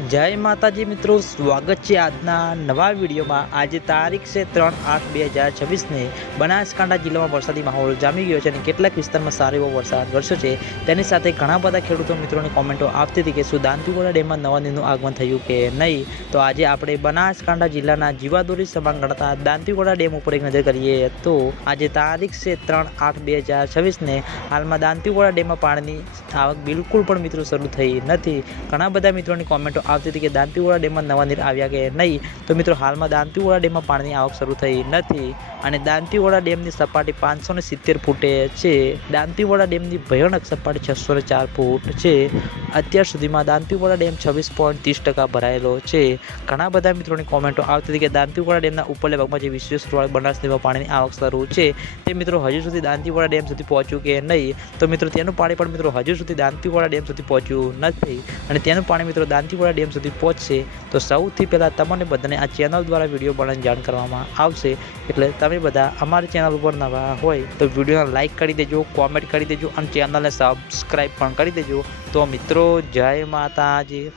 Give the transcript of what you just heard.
जय माताजी मित्रों, स्वागत है आजना नवा वीडियो में। आज तारीख से 3/8/2026 ने बनासकांठा जिला में वरसादी माहौल जामी गयो है। केटलाक विस्तार में सारो एवो वरसाद वरस्यो है। तेनी साथे घणा बधा खेडूतो मित्रों ने कॉमेंटो आपती थी कि शुं दांतीवाड़ा डेम में नवा नीरनुं आगमन थयुं के नहीं। तो आज आपणे बनासकांठा जिल्लाना जीवादोरी समान गणता दांतीवाड़ा डेम पर एक नजर करिए तो आज तारीख से 3/8/2026 ने हाल में दांतीवाड़ा डेम में पाणीनी आवक बिल्कुल पण मित्रों शरू थई नथी। घणा बधा मित्रों की कॉमेंटो આવતી હતી કે દાંતીવાડા ડેમમાં નવા નીર આવ્યા કે નહીં। તો મિત્રો હાલમાં દાંતીવાડા ડેમમાં પાણીની આવક શરૂ થઈ નથી અને દાંતીવાડા ડેમની સપાટી 570 ફૂટે છે। દાંતીવાડા ડેમની ભયાનક સપાટી 604 ફૂટ છે। અત્યાર સુધીમાં દાંતીવાડા ડેમ 26.30% ભરાયેલો છે। ઘણા બધા મિત્રોની કોમેન્ટો આવતી હતી કે દાંતીવાડા ડેમના ઉપરલા ભાગમાં જે વિશ્વેશ્વરવાળા બનાસ નદીમાં પાણીની આવક શરૂ છે તે મિત્રો હજુ સુધી દાંતીવાડા ડેમ સુધી પહોંચ્યું કે નહીં। તો મિત્રો તેનું પાણી પણ મિત્રો હજુ સુધી દાંતીવાડા ડેમ સુધી પહોંચ્યું નથી અને તેનું પાણી મિત્રો દાંતીવાડા ડેમ સુધી પહોંચશે તો સૌથી પહેલાં તમને બધાને આ ચેનલ દ્વારા વિડીયો બનાવીને જાણ કરવામાં આવશે। એટલે તમે બધા અમારી ચેનલ ઉપર નવા હોય તો વિડીયોને લાઇક કરી દેજો, કોમેન્ટ કરી દેજો અને ચેનલને સબસ્ક્રાઈબ પણ કરી દેજો। તો મિત્રો જય માતાજી।